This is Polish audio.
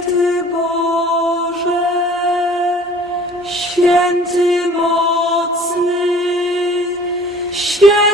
Święty Boże, święty mocny, święty.